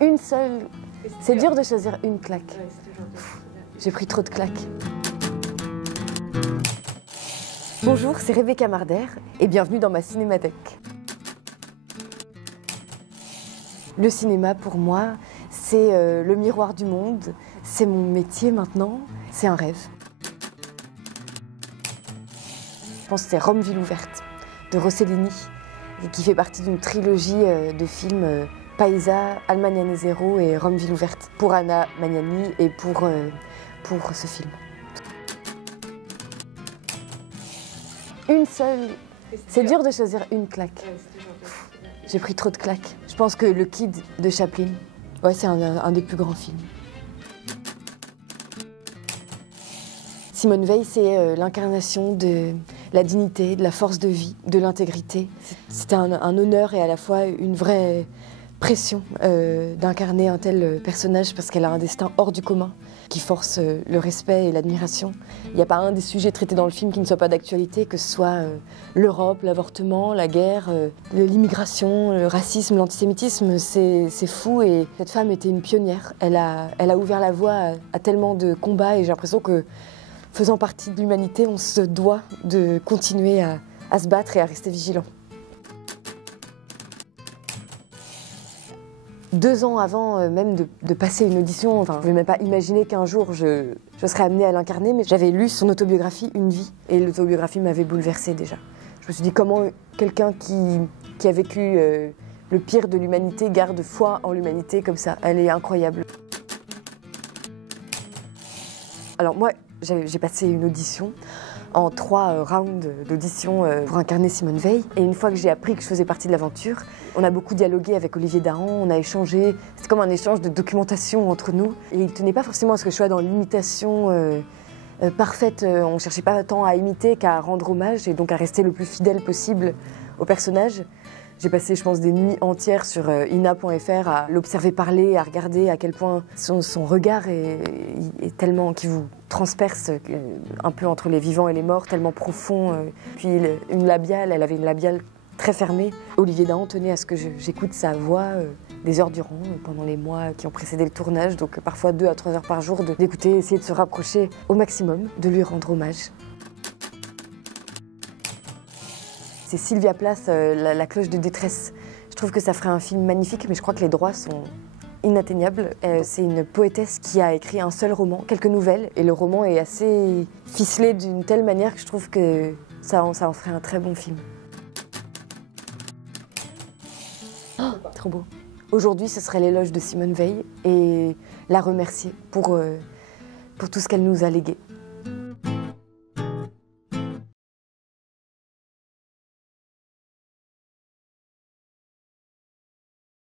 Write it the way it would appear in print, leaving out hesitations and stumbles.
Une seule. C'est dur de choisir une claque. J'ai pris trop de claques. Bonjour, c'est Rebecca Marder et bienvenue dans ma cinémathèque. Le cinéma, pour moi, c'est le miroir du monde, c'est mon métier maintenant, c'est un rêve. Je pense que c'est Rome, ville ouverte, de Rossellini, qui fait partie d'une trilogie de films Paesa, Allemagne Zéro et Rome, ville ouverte, pour Anna Magnani et pour ce film. Une seule. C'est dur de choisir une claque. J'ai pris trop de claques. Je pense que Le Kid de Chaplin, ouais, c'est un des plus grands films. Simone Veil, c'est l'incarnation de la dignité, de la force de vie, de l'intégrité. C'était un honneur et à la fois une vraie pression d'incarner un tel personnage parce qu'elle a un destin hors du commun qui force le respect et l'admiration. Il n'y a pas un des sujets traités dans le film qui ne soit pas d'actualité, que ce soit l'Europe, l'avortement, la guerre, l'immigration, le racisme, l'antisémitisme, c'est fou et cette femme était une pionnière. Elle a ouvert la voie à tellement de combats et j'ai l'impression que faisant partie de l'humanité, on se doit de continuer à se battre et à rester vigilant. 2 ans avant même de passer une audition, enfin, je ne pouvais même pas imaginer qu'un jour je serais amenée à l'incarner, mais j'avais lu son autobiographie, Une vie, et l'autobiographie m'avait bouleversée déjà. Je me suis dit comment quelqu'un qui a vécu le pire de l'humanité garde foi en l'humanité comme ça. Elle est incroyable. Alors moi, j'ai passé une audition en 3 rounds d'audition pour incarner Simone Veil. Et une fois que j'ai appris que je faisais partie de l'aventure, on a beaucoup dialogué avec Olivier Dahan, on a échangé. C'était comme un échange de documentation entre nous. Et il tenait pas forcément à ce que je sois dans l'imitation parfaite. On ne cherchait pas tant à imiter qu'à rendre hommage et donc à rester le plus fidèle possible au personnage. J'ai passé, je pense, des nuits entières sur ina.fr à l'observer parler, à regarder à quel point son regard est tellement, qui vous transperce un peu entre les vivants et les morts, tellement profond. Puis une labiale, elle avait une labiale très fermée. Olivier Dahan tenait à ce que j'écoute sa voix des heures durant pendant les mois qui ont précédé le tournage, donc parfois 2 à 3 heures par jour, d'écouter, essayer de se rapprocher au maximum, de lui rendre hommage. C'est Sylvia Plath, la cloche de détresse. Je trouve que ça ferait un film magnifique, mais je crois que les droits sont inatteignables. C'est une poétesse qui a écrit un seul roman, quelques nouvelles, et le roman est assez ficelé d'une telle manière que je trouve que ça en ferait un très bon film. Oh, trop beau. Aujourd'hui, ce serait l'éloge de Simone Veil et la remercier pour tout ce qu'elle nous a légué.